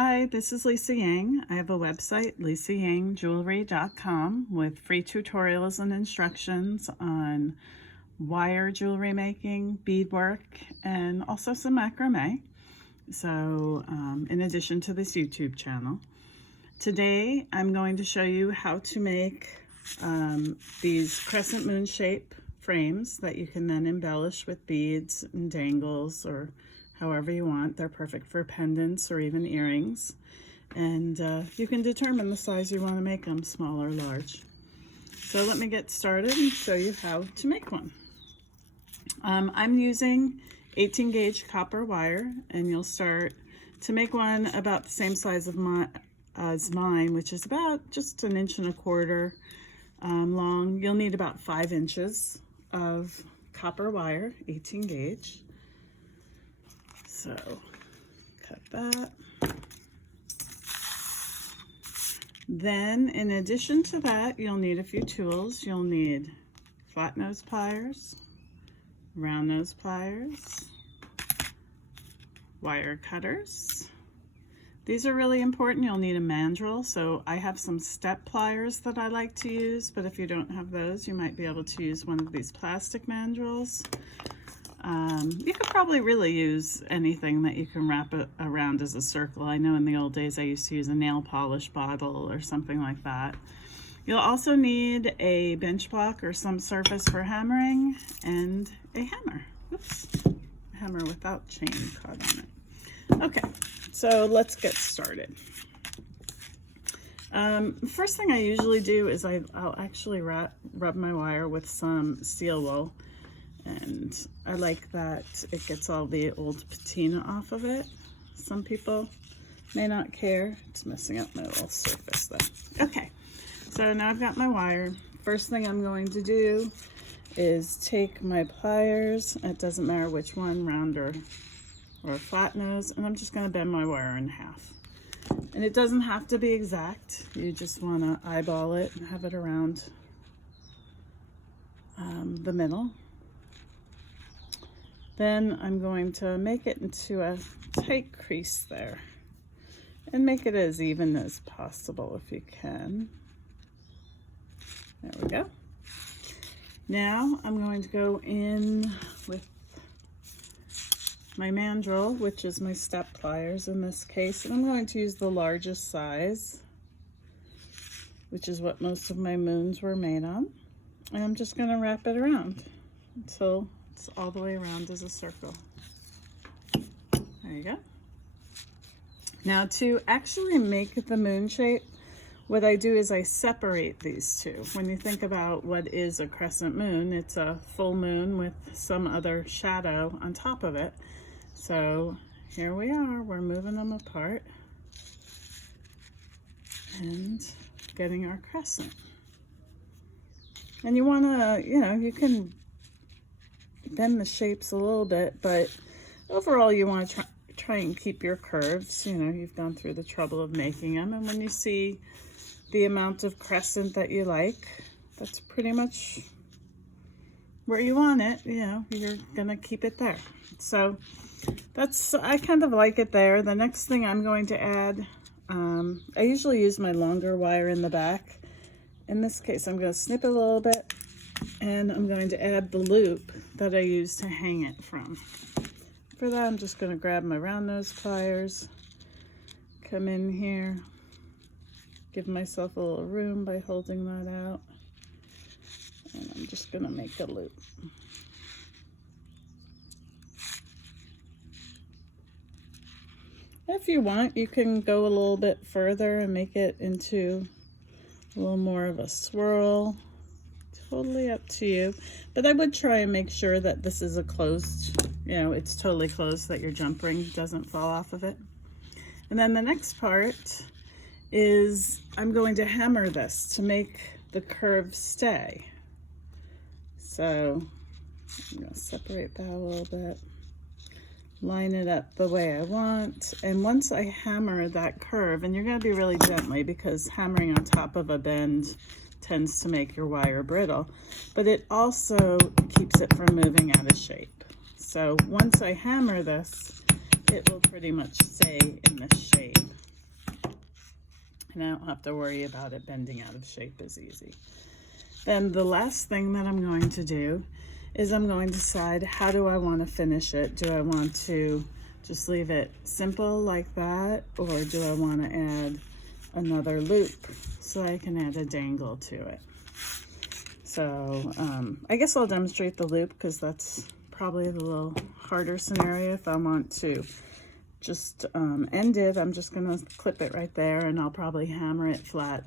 Hi, this is Lisa Yang. I have a website, lisayangjewelry.com, with free tutorials and instructions on wire jewelry making, beadwork, and also some macrame. So in addition to this YouTube channel. Today I'm going to show you how to make these crescent moon shape frames that you can then embellish with beads and dangles or however you want. They're perfect for pendants or even earrings. And you can determine the size you want to make them, small or large. So let me get started and show you how to make one. I'm using 18 gauge copper wire, and you'll start to make one about the same size as mine, which is about just 1.25 inches long. You'll need about 5 inches of copper wire, 18 gauge. So cut that. Then in addition to that, you'll need a few tools. You'll need flat nose pliers, round nose pliers, wire cutters. These are really important. You'll need a mandrel. So I have some step pliers that I like to use, but if you don't have those, you might be able to use one of these plastic mandrels. You could probably really use anything that you can wrap it around as a circle. I know in the old days I used to use a nail polish bottle or something like that. You'll also need a bench block or some surface for hammering and a hammer. Oops, a hammer without chain caught on it. Okay, so let's get started. First thing I usually do is I'll actually rub my wire with some steel wool. And I like that it gets all the old patina off of it. Some people may not care. It's messing up my little surface though. Okay, so now I've got my wire. First thing I'm going to do is take my pliers, it doesn't matter which one, round or flat nose, and I'm just going to bend my wire in half. And it doesn't have to be exact. You just want to eyeball it and have it around the middle. Then I'm going to make it into a tight crease there and make it as even as possible if you can. There we go. Now I'm going to go in with my mandrel, which is my step pliers in this case, and I'm going to use the largest size, which is what most of my moons were made on. And I'm just going to wrap it around until it's all the way around as a circle. There you go. Now to actually make the moon shape, what I do is I separate these two. When you think about what is a crescent moon, it's a full moon with some other shadow on top of it. So here we are, we're moving them apart and getting our crescent. And you want to, you can bend the shapes a little bit, but overall you want to try and keep your curves. You've gone through the trouble of making them, and when you see the amount of crescent that you like, that's pretty much where you want it. You're gonna keep it there. So I kind of like it there. The next thing I'm going to add, I usually use my longer wire in the back. In this case, I'm going to snip it a little bit, and I'm going to add the loop that I use to hang it from. For that, I'm just going to grab my round nose pliers, come in here, give myself a little room by holding that out, and I'm just going to make a loop. If you want, you can go a little bit further and make it into a little more of a swirl. Totally up to you, but I would try and make sure that this is a closed, it's totally closed, that your jump ring doesn't fall off of it. And then the next part is I'm going to hammer this to make the curve stay. So I'm going to separate that a little bit, line it up the way I want, and once I hammer that curve, and you're going to be really gently because hammering on top of a bend tends to make your wire brittle, but it also keeps it from moving out of shape. So once I hammer this, it will pretty much stay in this shape. and I don't have to worry about it bending out of shape as easy. Then the last thing that I'm going to do is I'm going to decide, how do I want to finish it? Do I want to just leave it simple like that, or do I want to add another loop so I can add a dangle to it? So I guess I'll demonstrate the loop because that's probably the little harder scenario. If I want to just end it, I'm just gonna clip it right there, and I'll probably hammer it flat.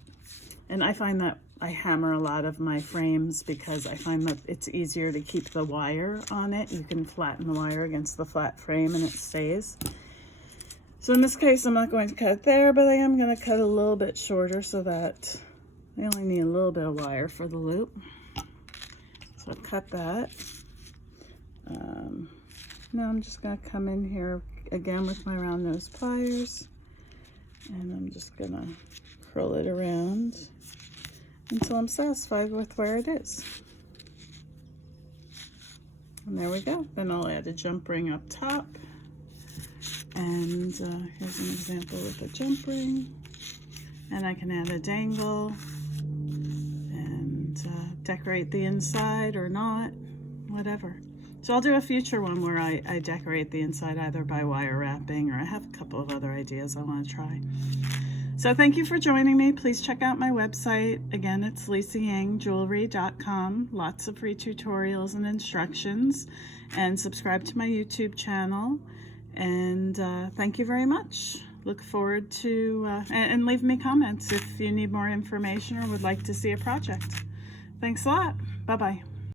And I find that I hammer a lot of my frames because I find that it's easier to keep the wire on it. You can flatten the wire against the flat frame and it stays. So in this case, I'm not going to cut it there, but I am going to cut a little bit shorter so that I only need a little bit of wire for the loop. So I'll cut that. Now I'm just going to come in here again with my round nose pliers, and I'm just going to curl it around until I'm satisfied with where it is. And there we go. Then I'll add a jump ring up top. And here's an example with a jump ring. And I can add a dangle and decorate the inside or not, whatever. So I'll do a future one where I decorate the inside either by wire wrapping, or I have a couple of other ideas I want to try. So thank you for joining me. Please check out my website. Again, it's LisaYangJewelry.com. Lots of free tutorials and instructions. And subscribe to my YouTube channel. And thank you very much. Look forward to, and leave me comments if you need more information or would like to see a project. Thanks a lot. Bye-bye.